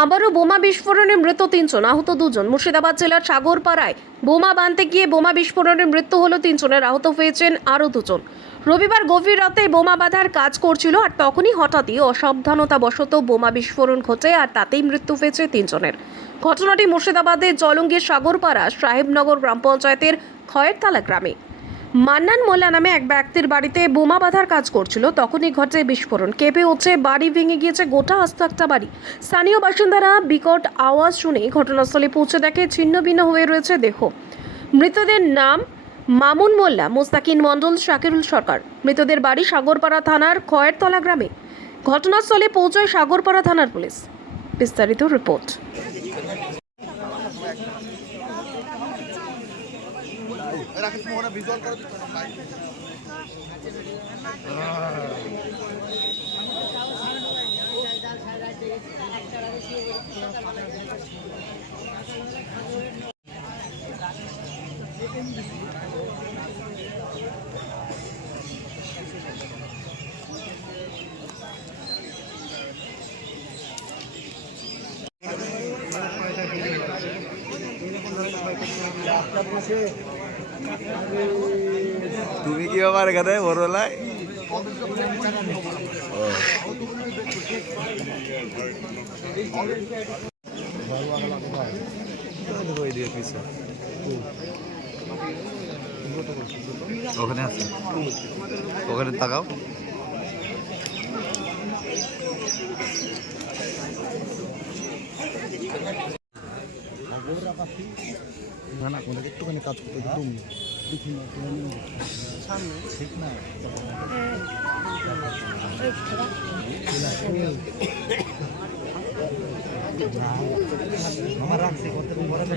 আবারও বোমা বিস্ফোরণে মৃত তিনজন, আহত দুজন। মুর্শিদাবাদ জেলার সাগরপাড়ায় বোমা বাঁধতে গিয়ে বোমা বিস্ফোরণে মৃত্যু হলো তিনজনের, আহত হয়েছেন আরও দুজন। রবিবার গভীর রাতে বোমা বাঁধার কাজ করছিল আর তখনই হঠাৎই অসাবধানতাবশত বোমা বিস্ফোরণ ঘটে আর তাতেই মৃত্যু হয়েছে তিনজনের। ঘটনাটি মুর্শিদাবাদের জলঙ্গির সাগরপাড়া সাহেবনগর গ্রাম পঞ্চায়েতের খয়েরতলা গ্রামে। মান্নান মোল্লা নামে এক ব্যক্তির বাড়িতে বোমা বাঁধার কাজ করছিল। তখনই ঘটে বিস্ফোরণ। কেঁপে উঠছে, বাড়ি ভেঙে গিয়েছে গোটা আস্ত একটা বাড়ি। স্থানীয় বাসিন্দারা বিকট আওয়াজ শুনে ঘটনাস্থলে পৌঁছে দেখে ছিন্ন ভিন্ন হয়ে রয়েছে দেহ। মৃতদের নাম মামুন মোল্লা, মোস্তাকিন মণ্ডল, শাকিরুল সরকার। মৃতদের বাড়ি সাগরপাড়া থানার খয়েরতলা গ্রামে। ঘটনাস্থলে পৌঁছয় সাগরপাড়া থানার পুলিশ। বিস্তারিত রিপোর্ট। রাকেশ মোহনা ভিজুয়াল করে দিচ্ছে? তুমি কি ব্যাপার এখানে ভোরবেলায় ওখানে আছে। ওখানে তাকাও। না না কোনো একটুখানি কাজ করতে একদম দেখি না সামনে। ঠিক না? আমার রাখছি কত বড় না